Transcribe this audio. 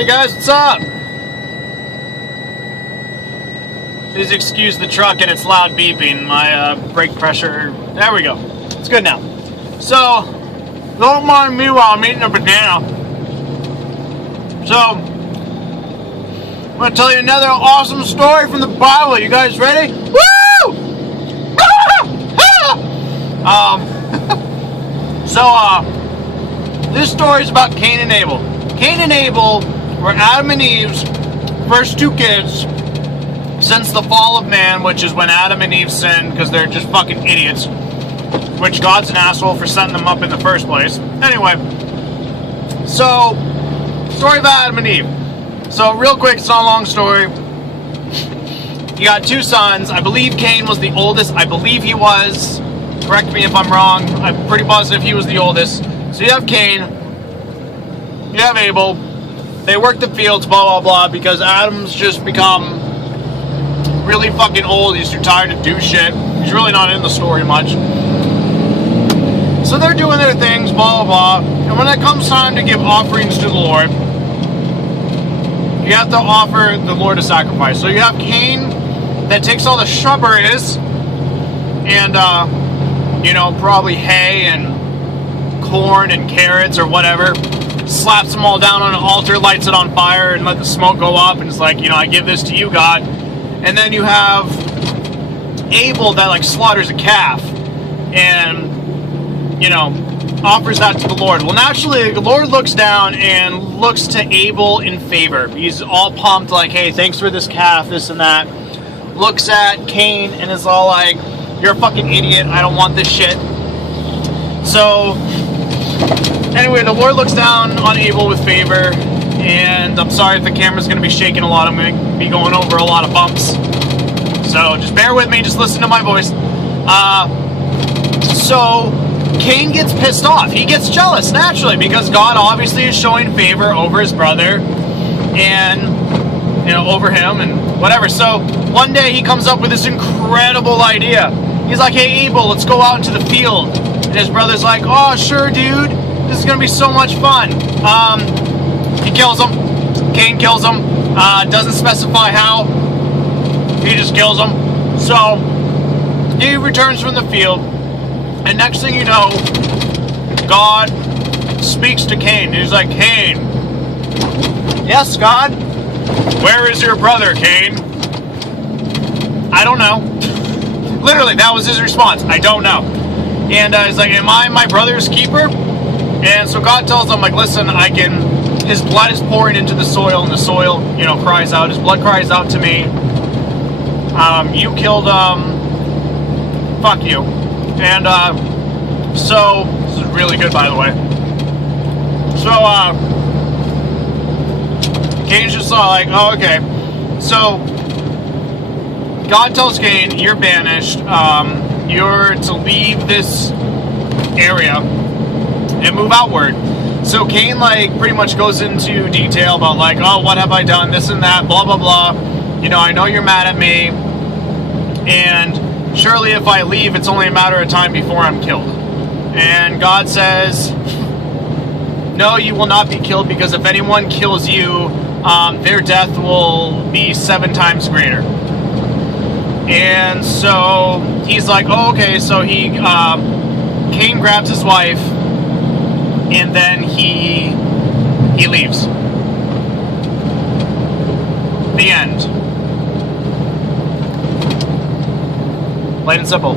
Hey guys, what's up? Please excuse the truck and its loud beeping. My brake pressure, there we go. It's good now. So, don't mind me while I'm eating a banana. So, I'm going to tell you another awesome story from the Bible. You guys ready? Woo! This story is about Cain and Abel. Cain and Abel were Adam and Eve's first two kids since the fall of man, which is when Adam and Eve sinned because they're just fucking idiots, which God's an asshole for setting them up in the first place. Anyway, so, story about Adam and Eve. So, real quick, it's not a long story. You got two sons. I believe Cain was the oldest. I believe he was. Correct me if I'm wrong. I'm pretty positive he was the oldest. So you have Cain. You have Abel. They work the fields, blah, blah, blah, because Adam's just become really fucking old. He's too tired to do shit. He's really not in the story much. So they're doing their things, blah, blah, blah. And when it comes time to give offerings to the Lord, you have to offer the Lord a sacrifice. So you have Cain that takes all the shrubberies and, probably hay and corn and carrots or whatever, slaps them all down on an altar, lights it on fire, and let the smoke go up, and it's like, I give this to you, God. And then you have Abel that, slaughters a calf and, offers that to the Lord. Well, naturally, the Lord looks down and looks to Abel in favor. He's all pumped, like, hey, thanks for this calf, this and that. Looks at Cain and is all like, you're a fucking idiot, I don't want this shit. So, anyway, the Lord looks down on Abel with favor, and I'm sorry if the camera's going to be shaking a lot. I'm going to be going over a lot of bumps. So, just bear with me, just listen to my voice. So, Cain gets pissed off. He gets jealous, naturally, because God obviously is showing favor over his brother, and, over him, and whatever. So, one day he comes up with this incredible idea. He's like, hey, Abel, let's go out into the field. And his brother's like, oh, sure, dude. This is going to be so much fun. He kills him. Cain kills him. Doesn't specify how. He just kills him. So, he returns from the field. And next thing you know, God speaks to Cain. He's like, Cain. Yes, God? Where is your brother, Cain? I don't know. Literally, that was his response. I don't know. And he's like, am I my brother's keeper? And so God tells him, listen, his blood is pouring into the soil, and the soil, cries out. His blood cries out to me. You killed, fuck you. And, so, this is really good, by the way. So, Cain's just like, oh, okay. So, God tells Cain, you're banished. You're to leave this area and move outward. So Cain, pretty much goes into detail about, oh, what have I done, this and that, blah, blah, blah. I know you're mad at me, and surely if I leave, it's only a matter of time before I'm killed. And God says, no, you will not be killed, because if anyone kills you, their death will be 7 times greater. And so he's like, oh, okay. So Cain grabs his wife, and then he leaves. The end. Plain and simple.